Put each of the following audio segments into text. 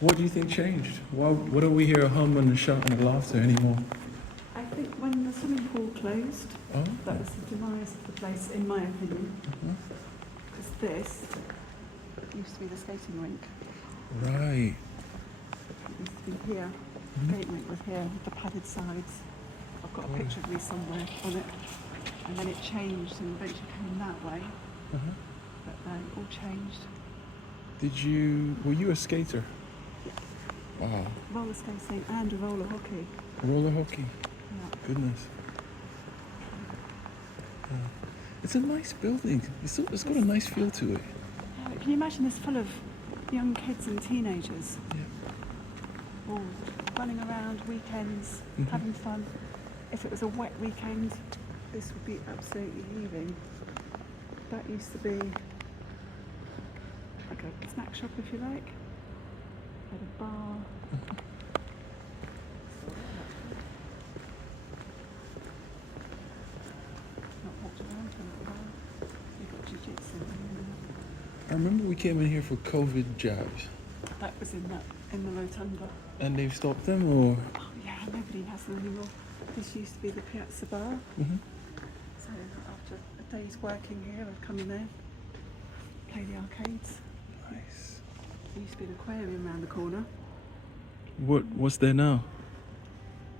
What do you think changed? Why don't we hear a hum and a shout and a laughter anymore? I think when the swimming pool closed, Oh. that was the demise of the place, in my opinion. Uh-huh. Because this used to be the skating rink. Right. It used to be here. The skating rink was here with the padded sides. I've got a picture of me somewhere on it. And then it changed and eventually came that way. Uh-huh. But it all changed. Were you a skater? Yeah. Wow. Roller skating and roller hockey. Roller hockey. Yeah. Goodness. Yeah. It's a nice building. It's got a nice feel to it. Can you imagine this full of young kids and teenagers? Yeah. All running around weekends, having fun. If it was a wet weekend, this would be absolutely heaving. That used to be like a snack shop, if you like. Had a bar. Not much around for a little while. You've got jiu-jitsu. I remember we came in here for COVID jabs. That was in the rotunda. And they've stopped them, or? Oh yeah, nobody has them anymore. This used to be the Piazza Bar. Mm-hmm. So after a day's working here, I'd come in there, play the arcades. Nice. There used to be an aquarium around the corner. What's there now?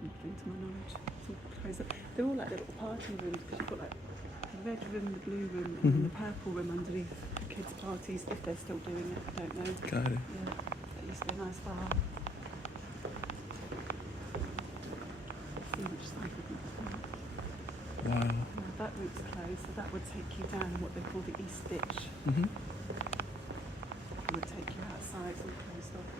Nothing to my knowledge. It's all closed up. They're all like little party rooms because you've got like the red room, the blue room, and then the purple room underneath for kids' parties. If they're still doing it, I don't know. Got it. Yeah, that used to be a nice bar. See which side we can go. Wow. Now that route's closed, so that would take you down what they call the East Ditch. Mm-hmm. It would take you outside and closed off.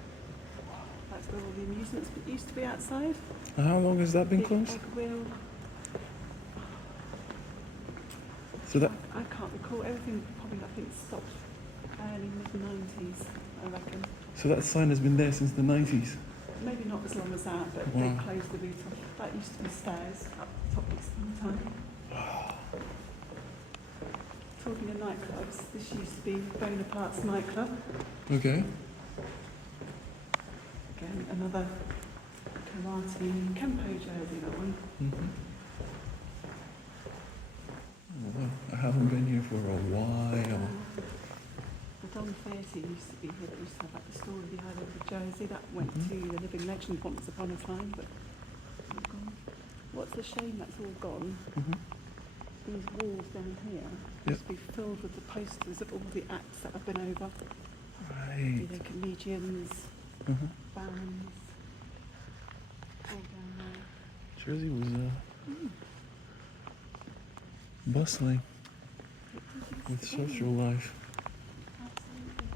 That's where all the amusements used to be outside. And how long has that been Big closed? egg wheel. So that. I can't recall. Everything probably I think stopped early mid-90s, I reckon. So that sign has been there since the 90s. Maybe not as long as that, but Wow. they closed the route off. That used to be stairs up the top of the time. Talking of nightclubs, this used to be Bonaparte's nightclub. Okay. Again, another karate Kempo jersey, that one. Mm-hmm. Oh, well, I haven't been here for a while. The Don Theatre used to be here. That used to have like the story behind the jersey. That went to the Living Legend once upon a time, but it's all gone. What's a shame that's all gone. Mm-hmm. These walls down here used to be filled with the posters of all the acts that have been over. Right. The comedians, Mm-hmm. bands, all down there. Jersey was bustling It with used to be. social life. Absolutely.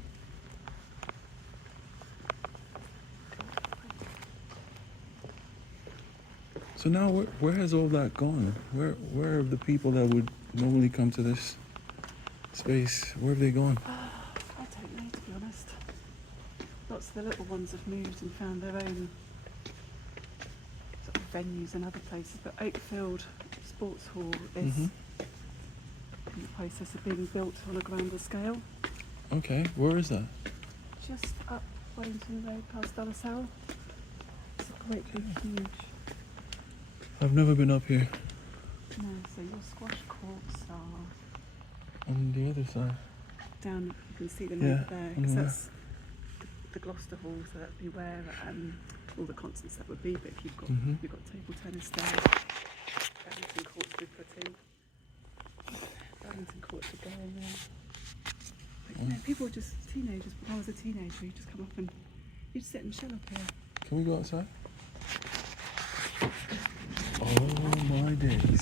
So now, where has all that gone? Where are the people that would normally come to this space? Where have they gone? I don't know, to be honest. Lots of the little ones have moved and found their own sort of venues and other places, but Oakfield Sports Hall is in the process of being built on a grander scale. Okay, where is that? Just up Wellington Road past Dallasell. It's a great big huge. I've never been up here. No, so your squash courts are On the other side. down, you can see them Yeah, over there, on because the that's the Gloucester Hall, so that'd be where all the concerts that would be, but if you've got table tennis there, badminton courts we put in. Badminton courts would go in there. But, you know, people were just teenagers. When I was a teenager, you'd just come up and you'd sit and chill up here. Can we go outside? Oh my days.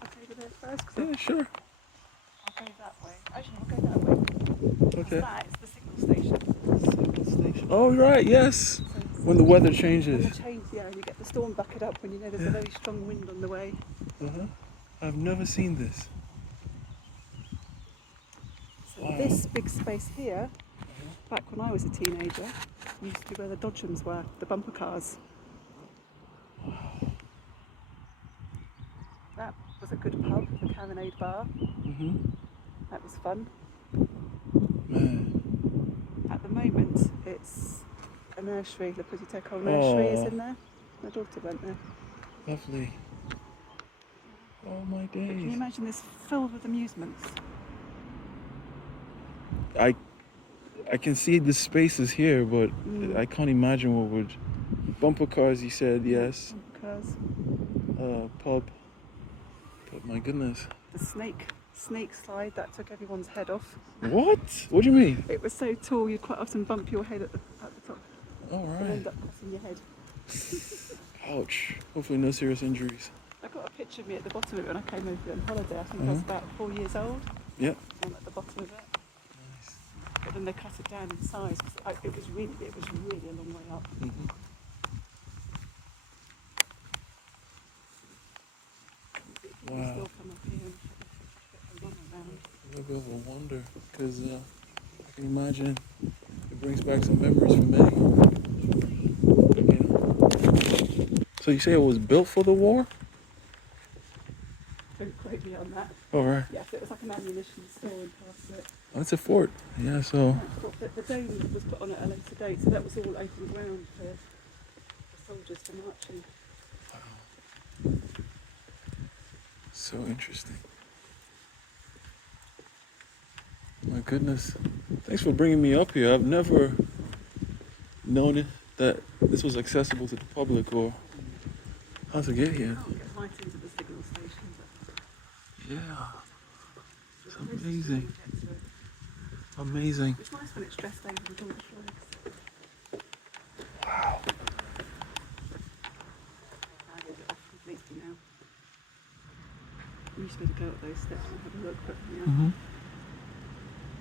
I'll go over there first, because Yeah, sure. I'll go that way. Actually, I'll go that way. Okay. That is the signal station. Oh, right, yes. So When the weather when changes. the change, yeah, you get the storm bucket up when you know there's a very strong wind on the way. Uh-huh. I've never seen this. So this big space here, back when I was a teenager, used to be where the Dodgems were, the bumper cars. That was a good pub, the Carronade Bar. Mm-hmm. That was fun. Man. At the moment, a nursery. The Bibliotheque nursery is Oh. in there. My daughter went there. Lovely. Oh my But can you days. imagine this filled with amusements? I can see the spaces here, but I can't imagine what would. Bumper cars, you said, yes. Because Pub. But my goodness. the snake slide that took everyone's head off. What? What do you mean? It was so tall you'd quite often bump your head at the top All and right. end up crossing your head. Ouch. Hopefully no serious injuries. I got a picture of me at the bottom of it when I came over on holiday. I think I was about 4 years old. Yep. I'm at the bottom of it. Nice. But then they cut it down in size because it was really a long way up. Mm-hmm. You Wow. still come up here and get a run around. A little bit of a wonder, because I can imagine it brings back some memories for many. You know? So you say it was built for the war? Don't quote me on that. All right. Yes, it was like an ammunition store and past it. Oh, it's a fort. Yeah, so. The dome was put on at a later date, so that was all open ground for soldiers to march in. So interesting. My goodness. Thanks for bringing me up here. I've never known that this was accessible to the public or how to get here. You can't get right into the signal station, but Yeah. it's It's amazing. Amazing. It's nice when it's dressed over with all the flags. Wow. I did it off completely now. We used to be able to go up those steps and have a look, but yeah. Mm-hmm.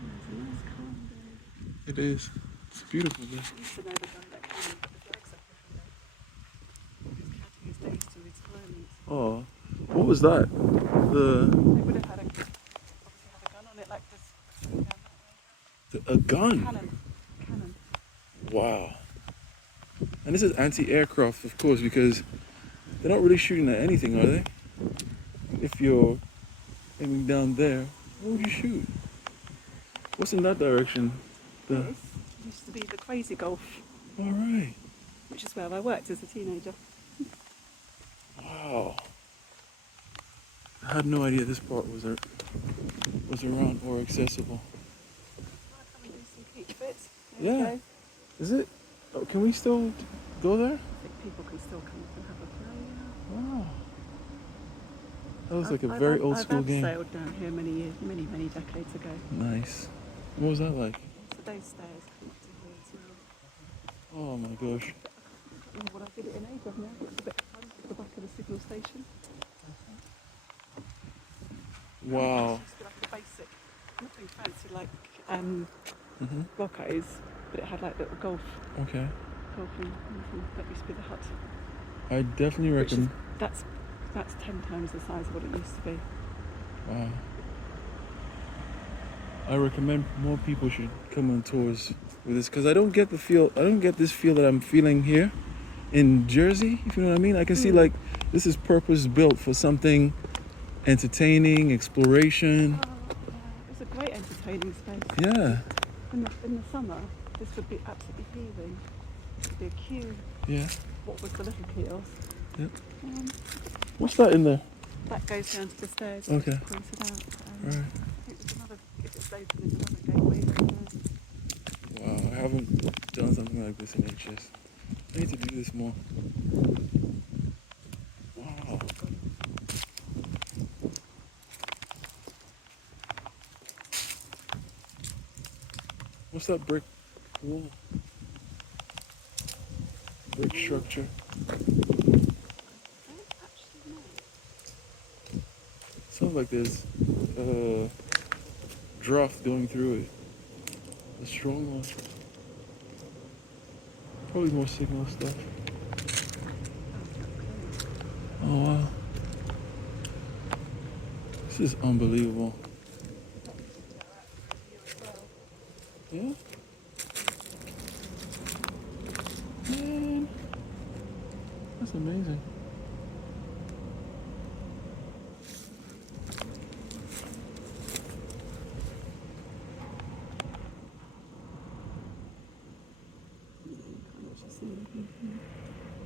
It's a nice calm day. It is. It's beautiful there. I used to know the gun that came and put the flags up every day. He was counting his days to retirement. Oh, what was that? They would have had obviously had a gun on it like this. Down that way. A gun? Cannon. Wow. And this is anti-aircraft, of course, because they're not really shooting at anything, are they? If you're aiming down there, where would you shoot? What's in that direction? This used to be the Crazy Golf, All right. which is where I worked as a teenager. Wow. I had no idea this part was around or accessible. I'll come and do some peak bits. There Yeah. we go. Is it? Oh, can we still go there? I think people can still come up and have a play. Wow. That was like a very old school I've game. sailed down here many decades ago. Nice. What was that like? So those stairs come up to here as well. Oh my gosh. I don't know what I did it in age of now, but it's a bit of fun at the back of the signal station. Wow. It's just like a basic, nothing fancy like Mm-hmm. Rocco's, but it had like little Okay. golfing. That used to be the hut. I definitely Which is, recommend. that's 10 times the size of what it used to be. Wow. I recommend more people should come on tours with this because I don't get this feel that I'm feeling here in Jersey, if you know what I mean. I can see like this is purpose built for something entertaining, exploration. It's a great entertaining space. Yeah. In the summer, this would be absolutely heaving. It would be a queue. Yeah. What was the little kiosk? Yep. What's What's that in there? That goes down to the stairs. Okay. Pointed out. Right. I think there's another, if it's open, there's another gateway down there. Wow, I haven't done something like this in ages. I need to do this more. Wow. What's that brick wall? Brick structure. I don't actually know. Sounds like there's a draft going through it. A strong one. Probably more signal stuff. Oh wow. This is unbelievable. Yeah? Man. That's amazing.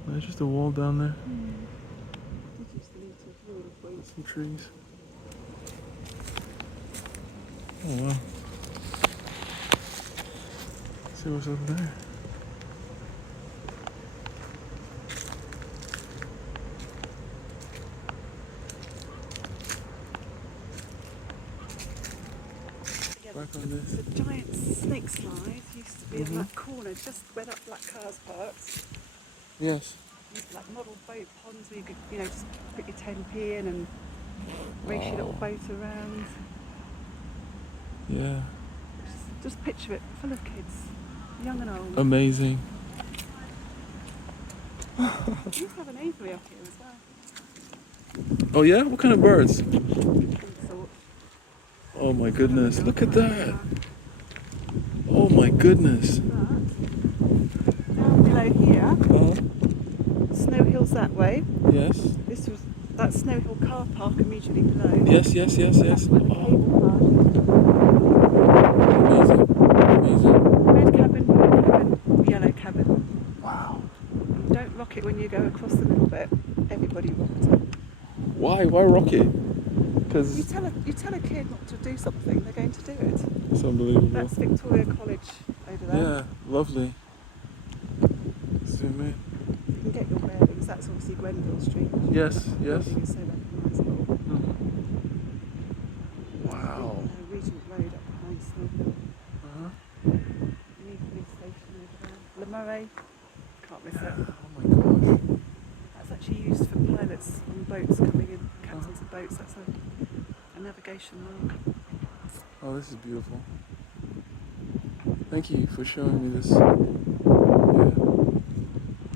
There's just a wall down there. Did used to need to avoid weights. Some trees. Oh wow. Let's see what's up there. Back on this. The giant snake slide used to be in that corner, just where that black car's parked. Yes. With like model boat ponds where you could, just put your 10p in and race your little boat around. Yeah. Just picture it, full of kids, young and old. Amazing. We used to have an aviary up here as well. Oh yeah? What kind of birds? Consort. Oh my goodness. Look at that. Oh my goodness. But down below here, Uh-huh. Snow Hill's that way. Yes. This was that Snow Hill car park immediately below. Yes, yes, yes, yes. That's where the cable car is. Amazing. Amazing. Red cabin, blue cabin, yellow cabin. Wow. And don't rock it when you go across the middle bit. Everybody rocked it. Why? Why rock it? You Because tell a kid not to do something, they're going to do it. it's unbelievable. That's Victoria College over there. Yeah, lovely. Zoom in. You can get your bearings. That's obviously Grenville Street. Yes, That yes. building is so recognisable. Wow. Regent Road up behind Snow Hill. Uh-huh. New police station over there. Le Marais. Can't miss it. Oh my gosh. That's actually used for pilots on boats coming in, captains of boats. That's a navigation mark. Oh, this is beautiful. Thank you for showing me this. Yeah.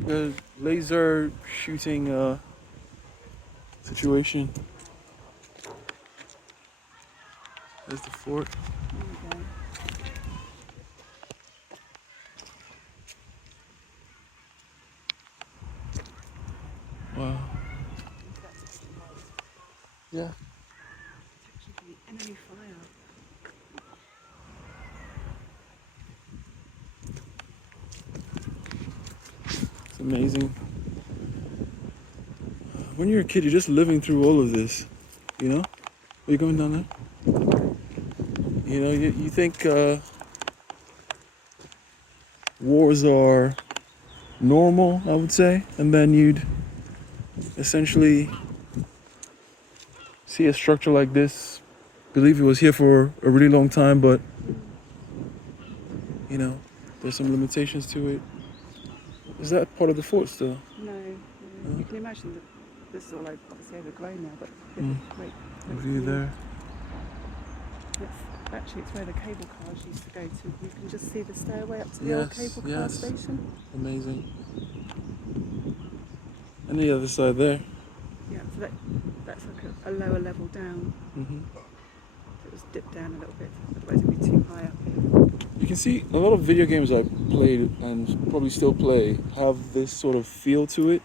The laser shooting situation. There's the fort. There we go. Wow. Yeah. Protection from the enemy fire. It's amazing. When you're a kid, you're just living through all of this, you know? Are you going down there? You know, you think wars are normal, I would say, and then you'd essentially see a structure like this, believe it was here for a really long time, but you know, there's some limitations to it. Is that part of the fort still? No, you can imagine that this is all obviously overgrown now, but great View there. Actually, it's where the cable cars used to go to. You can just see the stairway up to the old cable car Yes. station. Amazing. And the other side there. Yeah, so that's like a lower level down. Mm-hmm. So it was dipped down a little bit, otherwise it'd be too high up here. You can see a lot of video games I played and probably still play have this sort of feel to it.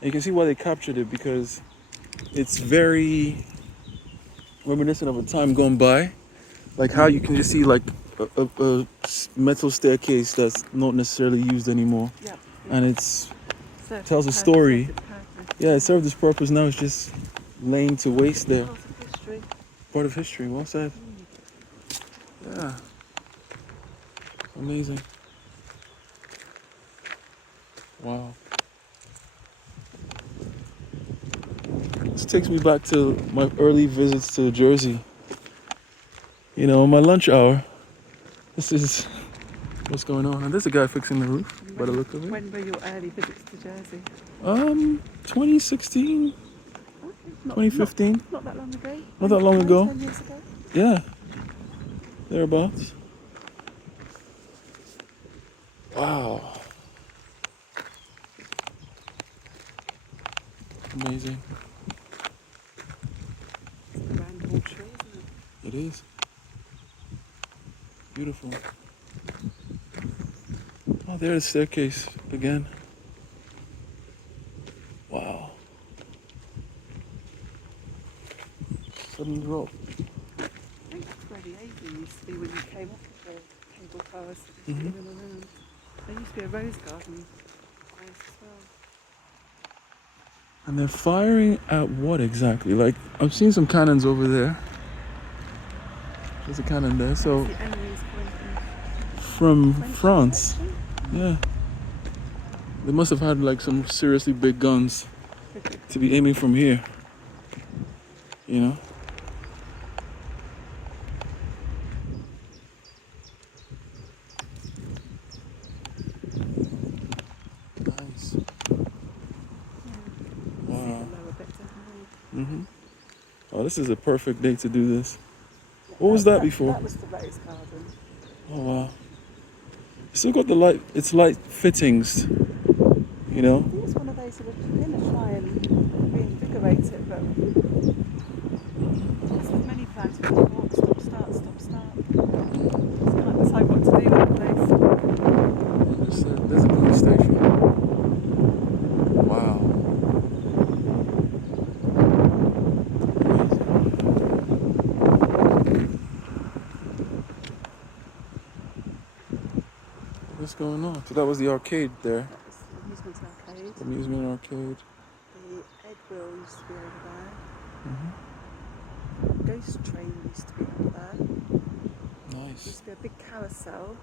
And you can see why they captured it, because it's very reminiscent of a time gone by. Like how you can just see like a metal staircase that's not necessarily used anymore. Yeah. And tells a story. Yeah, it served its purpose. Now it's just laying to waste there. Part of history. Part of history. Well said. Yeah. Amazing. Wow. This takes me back to my early visits to Jersey. You know, my lunch hour. This is what's going on. And there's a guy fixing the roof by the look of it. When were your early visits to Jersey? 2016, Okay. 2015. Not that long ago. Not that long ago. 10 years ago. Yeah. Thereabouts. Wow. Amazing. It's the Grand Hall tree, isn't it? It is. Beautiful. Oh, there's the staircase again. Wow. Sudden drop. I think that's where the aviary used to be when you came off of the cable cars in and around. There used to be a rose garden nice as well. And they're firing at what exactly? Like, I've seen some cannons over there. There's a cannon there. So, The enemies coming from from French France. direction. Yeah. They must have had like some seriously big guns to be aiming from here. You know? Nice. See Wow. the lower bit, definitely. Mhm. Oh, this is a perfect day to do this. Yeah, What was that before? That was the rose garden. Oh wow. Still got the light. It's light fittings. You know. I think it's one of those that are going to try and reinvigorate it, but there's many flags which go stop, start, stop, start. Just can't decide what to do with the place. There's a police station. Wow. What's going on? So that was the arcade there. That was the amusement arcade. Amusement arcade. The egg wheel used to be over there. Mhm. Ghost train used to be over there. There Nice. used to be a big carousel.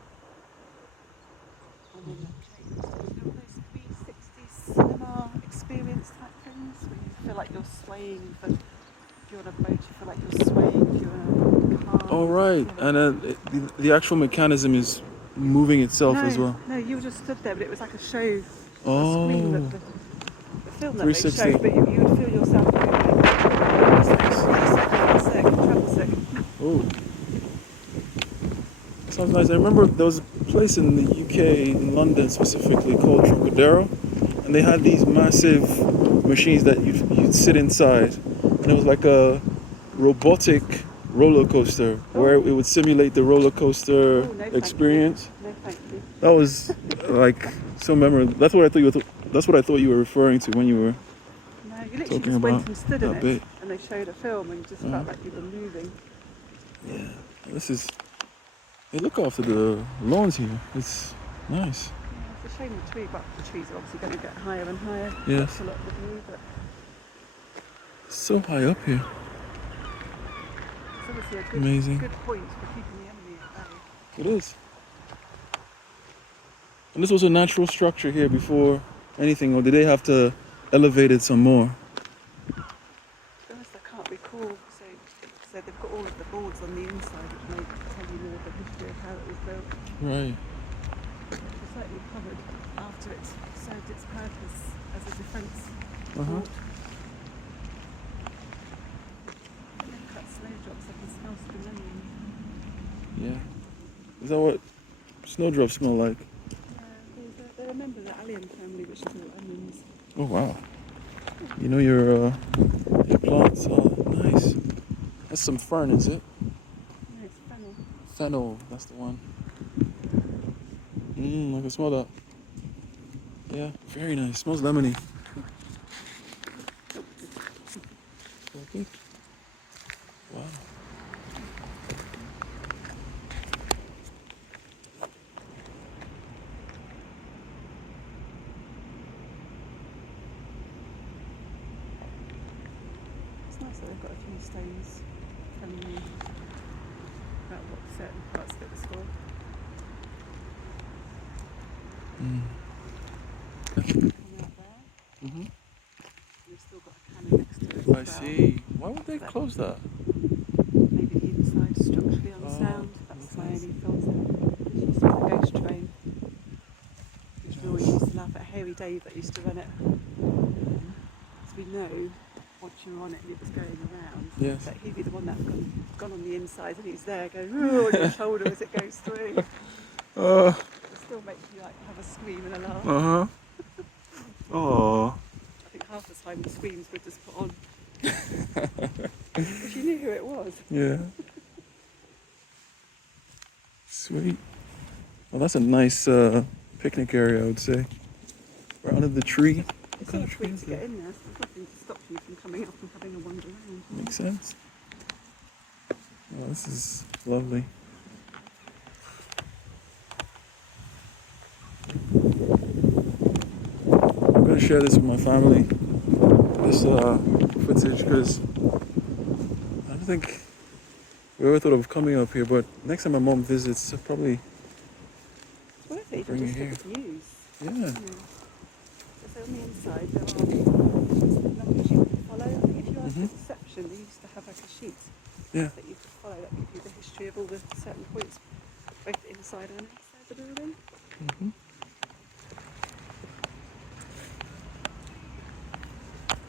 And then that changed. There was all those 360 cinema experience type things where you feel like you're swaying. If you're on a boat, you feel like you're swaying. If you're in a car. Oh right, and then the actual mechanism is moving itself no, as well. No, you just stood there, but it was like a show. Oh. A screen that the film that they 360. showed, but you would feel yourself moving. Travel sick. Oh. Sounds nice. I remember there was a place in the UK, in London specifically, called Trocadero, and they had these massive machines that you'd sit inside, and it was like a robotic roller coaster where it would simulate the roller coaster Oh, no, experience. No, thank you. That was like so memorable. That's what I thought that's what I thought you were referring to when you were No, you literally talking just went about and stood in that it, bit. and they showed a film, and you just felt like you were moving. Yeah, this is. They look after the lawns here. It's nice. Yeah, it's a shame the tree, but the trees are obviously going to get higher and higher. Yes. That's a lot of the view, but So high up here. it's obviously a Amazing. good point for keeping the enemy at bay. It is. And this was a natural structure here before anything, or did they have to elevate it some more? To be honest, I can't recall. So they've got all of the boards on the inside, which may tell you more of the history of how it was built. Right. It's certainly covered after it served its purpose as a defence Uh-huh. fort. And they've cut snowdrops up and smells the onions. Yeah. Is that what snowdrops smell like? Yeah, they're a member of the allium family, which is all onions. Oh wow. You know your plants. Oh, nice. That's some fern, is it? No, it's fennel. Fennel. That's the one. I can smell that. Yeah, very nice. Smells lemony. Okay. Wow. It's nice that they've got a few stones telling you about what certain parts of it was for. Coming out there, Mm-hmm. you've still got a cannon next to it as well. I see. Why would they close that? Maybe the inside structurally unsound. That's my only thoughts. There used to be a ghost train, which we always used to laugh at. Hairy Dave that used to run it. As we know, once you're on it and it was going around, Yes. that he'd be the one that gone on the inside and he's there going on your shoulder as it goes through. Uh. It still makes you like have a scream and a laugh. Uh-huh. Oh. I think half the time the screams were just put on. If you knew who it was. Yeah. Sweet. Well, that's a nice picnic area, I would say. Right under the tree. It's What kind all of tree free is to get that? in there, so there's nothing to stop you from coming up and having a wander around. Makes sense. Oh, this is lovely. wanted to share this with my family, this footage, because I don't think we ever thought of coming up here, but next time my mom visits, I'll probably It's worth it. You bring can it just here. look at the views. Yeah. So on the inside there are numbers you can follow. I think if you ask Mhm. for reception, they used to have like a sheet Yeah. that you could follow that gives you the history of all the certain points, both inside and outside the building. Mhm.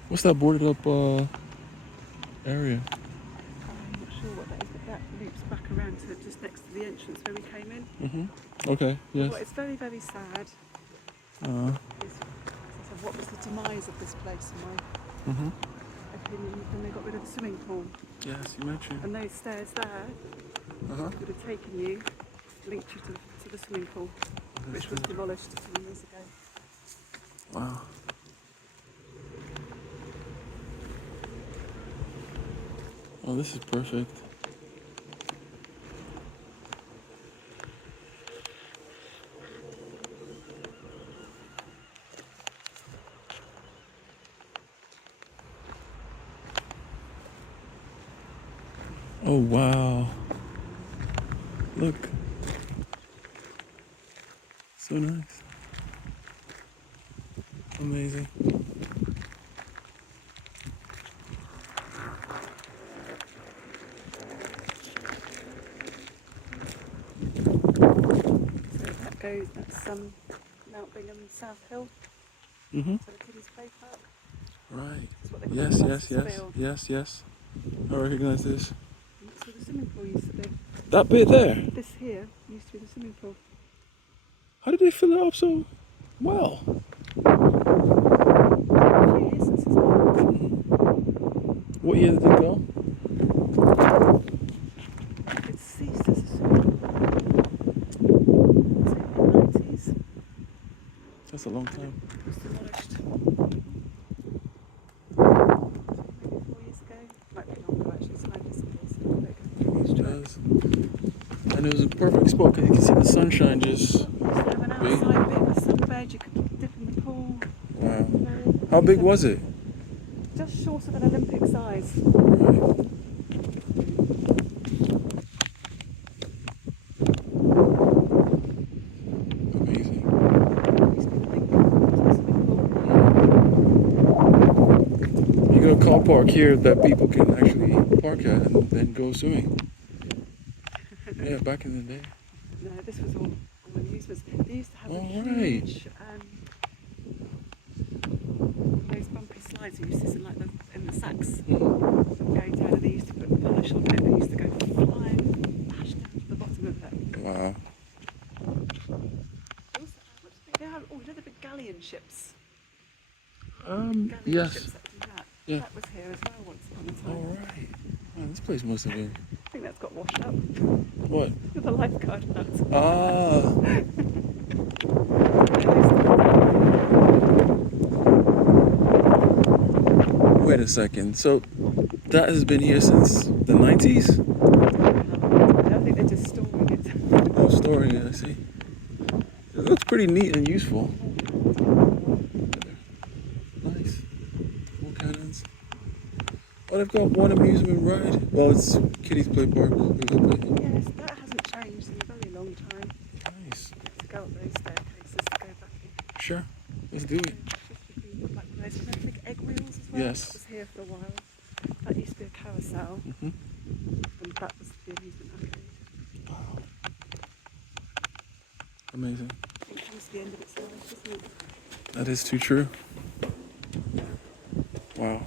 What's that boarded up area? I'm not sure what that is, but that loops back around to just next to the entrance where we came in. Mhm. Okay. But Yes. what is very, very sad Uh. is, as I said, what was the demise of this place, in my Mhm. opinion, when they got rid of the swimming pool. Yes, you mentioned. And those stairs there Uh huh. would have taken you, linked you to the swimming pool, which was demolished a few years ago. Wow. Oh, this is perfect. Oh wow. Look. So nice. Amazing. So that goes, that's Mount Bingham South Hill, Mhm. so the Kiddies Play Park. Right. This is what they call Yes, the yes, Buses yes, Field. yes, yes. I recognize this. And that's where the swimming pool used to be. That bit there. This here used to be the swimming pool. How did they fill it up so well? A few years since it's gone. What year did it go? It ceased as a swimming pool. I'd say mid-90s. That's a long time. It was demolished. Maybe 4 years ago. Might be longer actually, time disappears so quick. It does. And it was a perfect spot because you can see the sunshine just. Used to have an outside bit, a sunbed, you could dip in the pool. Wow. Very- How big was it? Just short of an Olympic size. Right. Amazing. Used to be the big swimming pool. You got a car park here that people can actually park at and then go swimming. Yeah, back in the day. No, this was all amusements. They used to have a All right. huge, those bumpy slides you used to sit like in the sacks going down, and they used to put polish on it. They used to go flying, bash down to the bottom of it. Wow. They also, what did they have? Oh, you know the big galleon ships? Galleon Yes. ships that do that. Yeah. That was here as well once upon a All time. right. Man, this place must have been. I think that's got washed up What? with the lifeguard hut. Ah. Wait a second. So that has been here since the 90s? I think they're just storing it. Oh, storing it, I see. It looks pretty neat and useful. Nice. More cannons. Oh, they've got one amusement ride. Well, it's Kiddies Play Park. Yes, that hasn't changed in a very long time. Nice. To go up those staircases to go back in. Sure. Let's do it. Like those big egg wheels as well. Yes. That was here for a while. That used to be a carousel, Mm-hmm. and that was the amusement arcade. Wow. Amazing. I think it comes to the end of its life, isn't it? That is too true. Wow.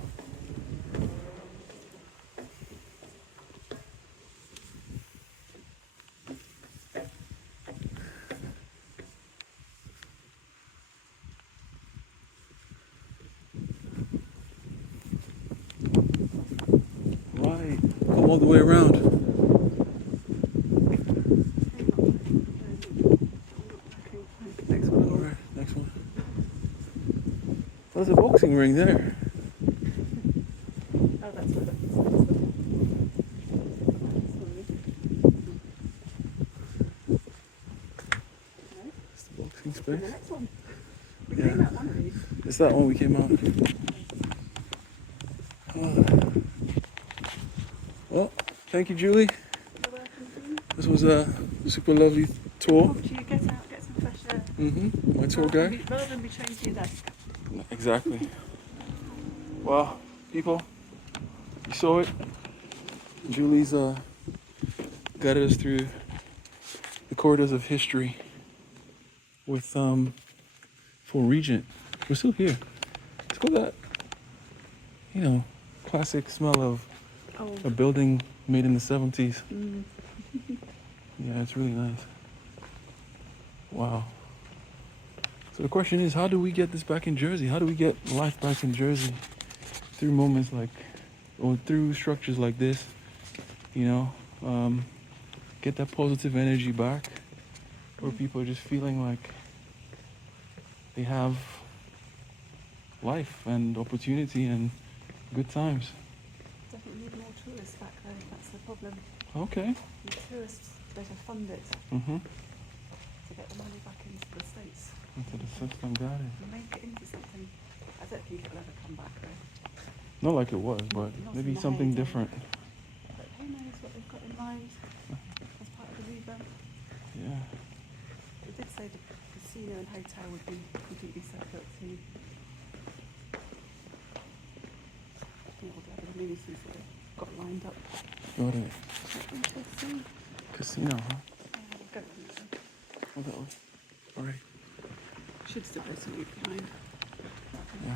Right. Come all the way around. Next All one. right. Next one. There's a boxing ring there. Oh, that's what it is. It's the boxing The space. next one. We Yeah. came out one of these. It's that one we came out. Oh. Well, thank you, Julie. You're welcome. This was a super lovely tour. Helped you get out, get some fresh air. My tour guide. Rather than be chained to your desk. Exactly. Well, people, you saw it. Julie's guided us through the corridors of history with Fort Regent. We're still here. It's got that, classic smell of a building made in the 70s. Yeah, it's really nice. Wow. So the question is, how do we get this back in Jersey? How do we get life back in Jersey through moments like, or through structures like this? Get that positive energy back, where people are just feeling like they have life and opportunity and good times. Definitely need more tourists back there. That's the problem. Okay. The tourists better fund it Mm-hmm. to get the money back into the States. Into the system, got it. And make it into something. I don't think it'll ever come back though. Not like it was, but Not maybe in the something heyday. different. But who knows what they've got in mind as part of the revamp. Yeah. They did say the casino and hotel would be completely separate too. All the other amenities that they've got lined up. Got it. Interesting. Casino, huh? Go on then. Oh, that way. All right. Should still be some route behind. Yeah.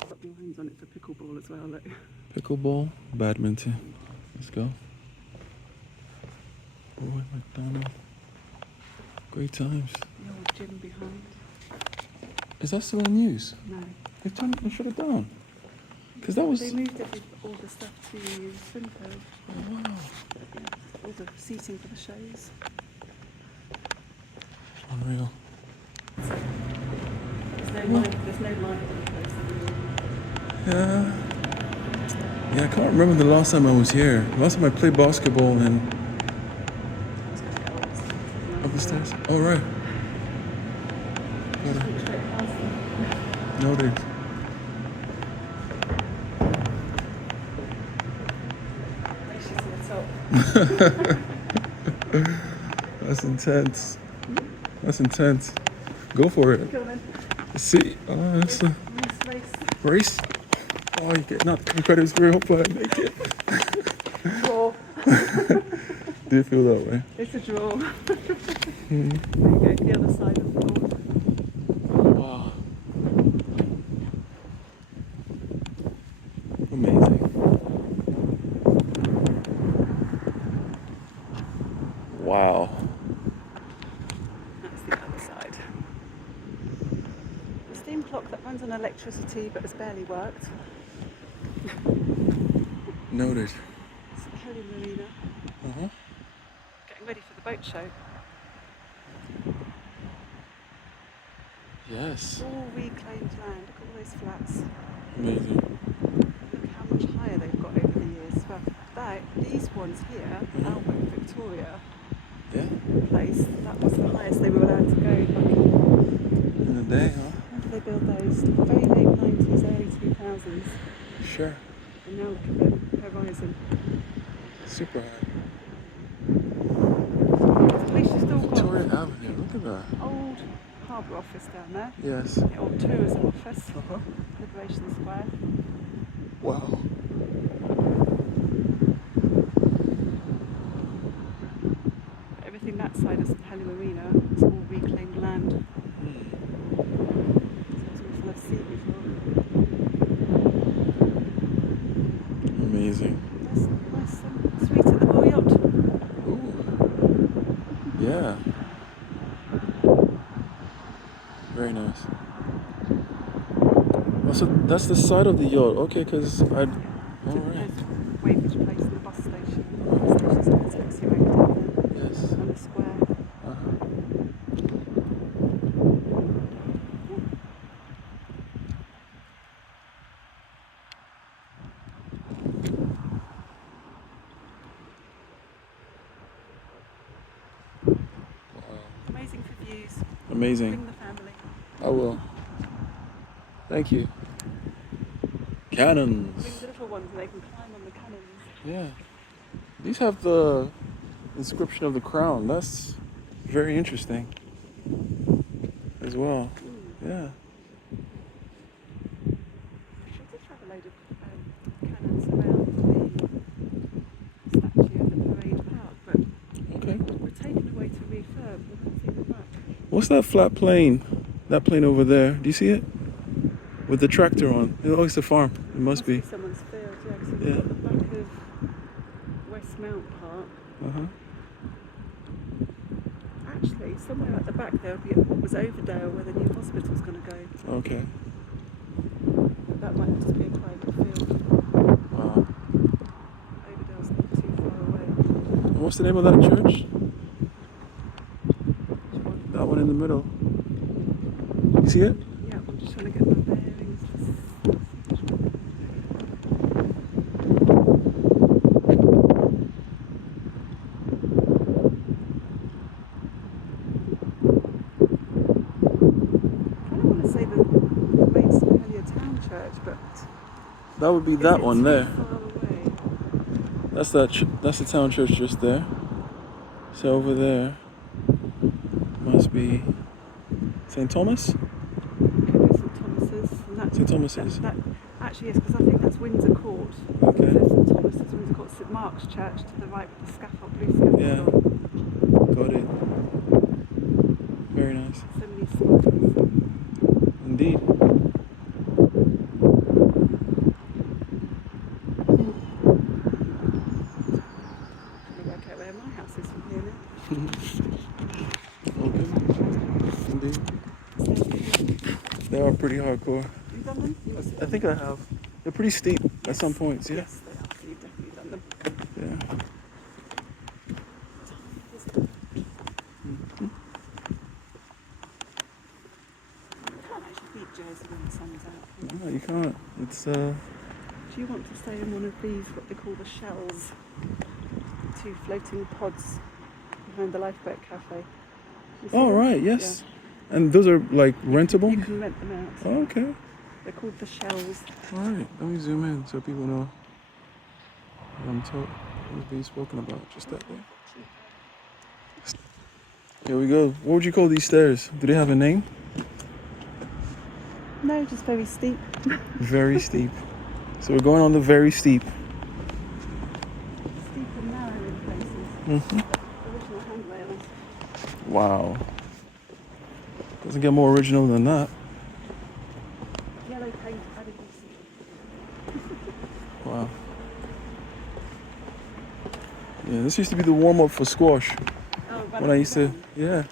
Got the lines on it for pickleball as well. Look. Pickleball, badminton. Let's go. Boy, McDonald. Great times. The old gym behind. Is that still in use? No. They shut it down. Because that was. They moved all the stuff to Springfield. Oh, wow. All the seating for the shows. Unreal. There's no light on the place anymore. Yeah. Yeah, I can't remember the last time I was here. Last time I played basketball and It's going to get old. up the stairs. Oh, right. Just walk straight past them. Noted. That's intense. That's intense. Go for it. Go on then. See, oh, that's a Nice race. race. Oh, you get not the credits for it, but I make it. Draw. Do you feel that way? It's a draw. There you go, the other side of the court. Wow. Amazing. Wow. That's the other side. The steam clock that runs on electricity but has barely worked. Noted. It's the Holy Marina. Uh-huh. Getting ready for the boat show. Yes. All reclaimed land. Look at all those flats. Amazing. Look how much higher they've got over the years. Well, these ones here, Albert Victoria Yeah. Place, that was the highest they were allowed to go back In the day, huh? when did they build those? Very late 90s, early 2000s. Sure. And now look at the horizon. Super high. At least you've still got Victoria Avenue. Look at that. old harbour office down there. Yes. The old tourism office. Uh-huh. Liberation Square. Wow. Everything that side of Heli Marina is all reclaimed land. So it's all full of sea before. Amazing. Nice suite at the Royal Yacht. Ooh. Yeah. Very nice. Oh, so that's the side of the yacht. Okay, because I'd. Alright. There's Weybridge Place and the bus station. The bus station's got a taxi rank down there. Yes. And the square. Uh-huh. Wow. Amazing for views. Amazing. Bring the family. I will. Thank you. Bring Cannons. the little ones and they can climb on the cannons. Yeah. These have the inscription of the crown. That's very interesting as well. Yeah. We did have a load of cannons around the statue in the parade park, but Okay. were taken away to refurb. We haven't seen them back. What's that flat plane? That plane over there. Do you see it? With the tractor on. Oh, it's a farm. It must be. Someone's field, yeah. So we've Yeah. got the back of Westmount Park. Uh-huh. Actually, somewhere at the back there would be what was Overdale, where the new hospital's going to go. Okay. But that might just be a private field. Wow. Overdale's not too far away. And what's the name of that church? Which one? That one in the middle. You see it? Yeah, I'm just trying to get my bearings. Say the main St Helier Town Church, but That would be that one there. Far away? That's that's the town church just there. So over there must be St. Thomas? Could be St Thomas's. And that, St. Thomas's. That actually is, because I think that's Windsor Court. Okay. So St Thomas's, Windsor Court, St Mark's Church to the right with the scaffold, blue scaffold. Yeah. On. Got it. Very nice. So many spires. Indeed. Work out where my house is from here now. Okay. Indeed. They are pretty hardcore. Have you done them? You must have I done think I have. They're pretty steep at some points, yeah? Yes, they are. So you've definitely done them. Yeah. You can't actually beat Jersey when the sun's out. No, you can't. It's Do you want to stay in one of these, what they call the shells? The two floating pods behind the lifeboat cafe. You see oh them? right, yes. And those are like rentable? You can rent them out. Oh, okay. They're called the shells. Alright, let me zoom in so people know what I'm told what's being spoken about. Just that there. Here we go. What would you call these stairs? Do they have a name? No, just very steep. Very steep. So we're going on the very steep. Steep and narrow in places. Mm-hmm. Original handrails. Wow. Doesn't get more original than that. Yellow paint added Wow. Yeah, this used to be the warm-up for squash. Oh, When I used to, yeah.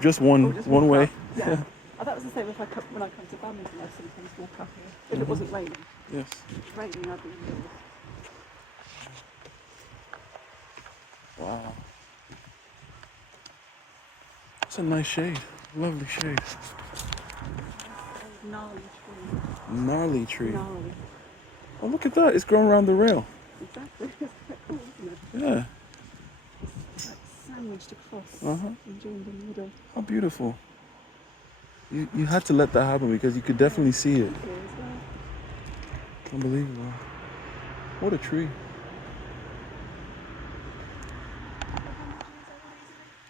Just one just one walk way. up. Yeah. Oh, that was the same when I come to Badminton, I sometimes walk up here. If it wasn't raining. Yes. If it's raining, I'd be indoors. Wow. It's a nice shade. Lovely shade. Gnarly tree. Gnarly tree. Gnarly. Oh, look at that. It's growing around the rail. Exactly. It's quite cool, isn't it? Yeah. It's like sandwiched across Uh-huh. and joined in the middle. How beautiful. You had to let that happen because you could definitely see it. Here as well. Unbelievable. What a tree.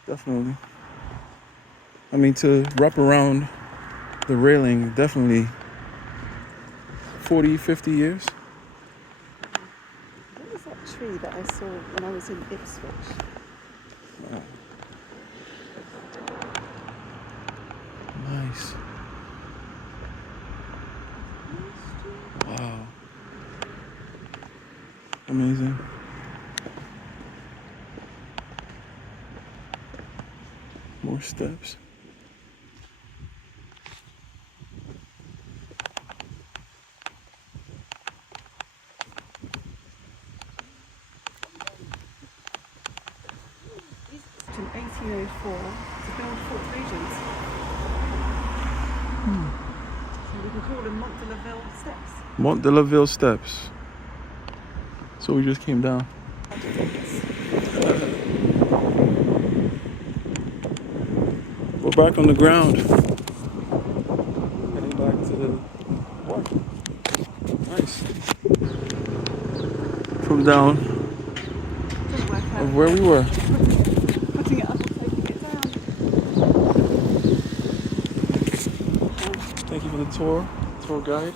Definitely. I mean, to wrap around the railing, definitely 40, 50 years. What was that tree that I saw when I was in Ipswich? Wow. Nice. Wow. Amazing. More steps. In 1804 to build Fort Regent. So we can call them Mont de la Ville steps. Mont de la Ville steps. So we just came down. We're back on the ground. from down Doesn't work out. of where we were. Putting it up or taking it down. Thank you for the tour guide.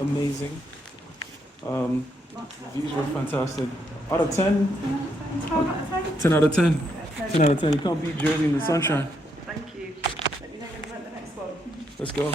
Amazing. Views were fantastic. Out of 10, 10 out of 10. 10 out of 10. You can't beat Jersey in the sunshine. Thank you. Let me know when you rent the next one. Let's go.